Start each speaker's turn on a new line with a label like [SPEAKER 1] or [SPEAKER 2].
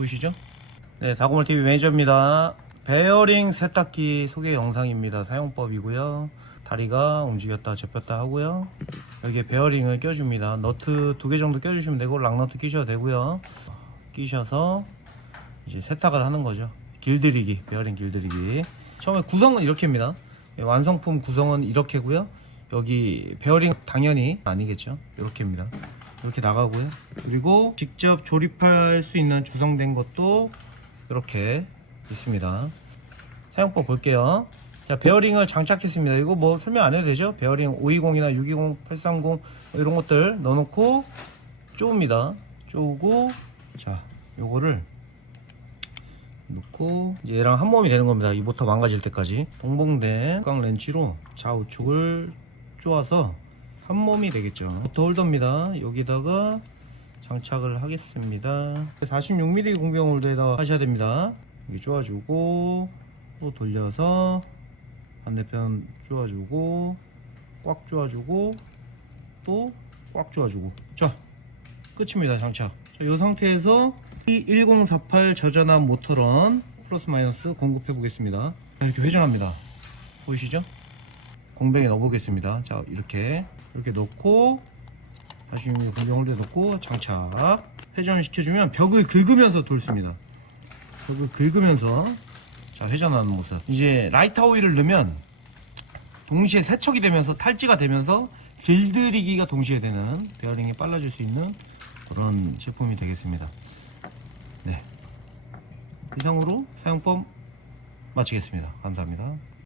[SPEAKER 1] 보이시죠? 네, 다고물 TV 매니저입니다. 베어링 세탁기 소개 영상입니다. 사용법이고요. 다리가 움직였다 접혔다 하고요. 여기에 베어링을 껴줍니다. 너트 두 개 정도 껴주시면 되고 락너트 끼셔도 되고요. 끼셔서 이제 세탁을 하는 거죠. 길들이기, 베어링 길들이기. 처음에 구성은 이렇게입니다. 예, 완성품 구성은 이렇게고요. 여기 베어링 당연히 아니겠죠. 이렇게입니다. 이렇게 나가고요. 그리고 직접 조립할 수 있는 구성된 것도 이렇게 있습니다. 사용법 볼게요. 자, 베어링을 장착했습니다. 이거 뭐 설명 안 해도 되죠? 베어링 520이나 620, 830 이런 것들 넣어놓고 쪼읍니다. 쪼우고 자, 요거를 이제 얘랑 한 몸이 되는 겁니다. 이 모터 망가질 때까지 동봉된 깡 렌치로 좌우측을 쪼아서 한 몸이 되겠죠. 홀더입니다. 여기다가 장착을 하겠습니다. 46mm 공병 홀더에다 하셔야 됩니다. 여기 쪼아주고 또 돌려서 반대편 쪼아주고 꽉 쪼아주고 또 꽉 쪼아주고 자 끝입니다 장착 자, 이 상태에서 이1048 저전압 모터런 플러스 마이너스 공급해 보겠습니다 자, 이렇게 회전합니다 보이시죠 공병에 넣어 보겠습니다. 자 이렇게 이렇게 놓고 다시 공병을 넣고 장착. 회전을 시켜주면 벽을 긁으면서 돌습니다. 벽을 긁으면서 자 회전하는 모습. 이제 라이터 오일을 넣으면 동시에 세척이 되면서 탈지가 되면서 길들이기가 동시에 되는 베어링이 빨라질 수 있는 그런 제품이 되겠습니다. 네. 이상으로 사용법 마치겠습니다. 감사합니다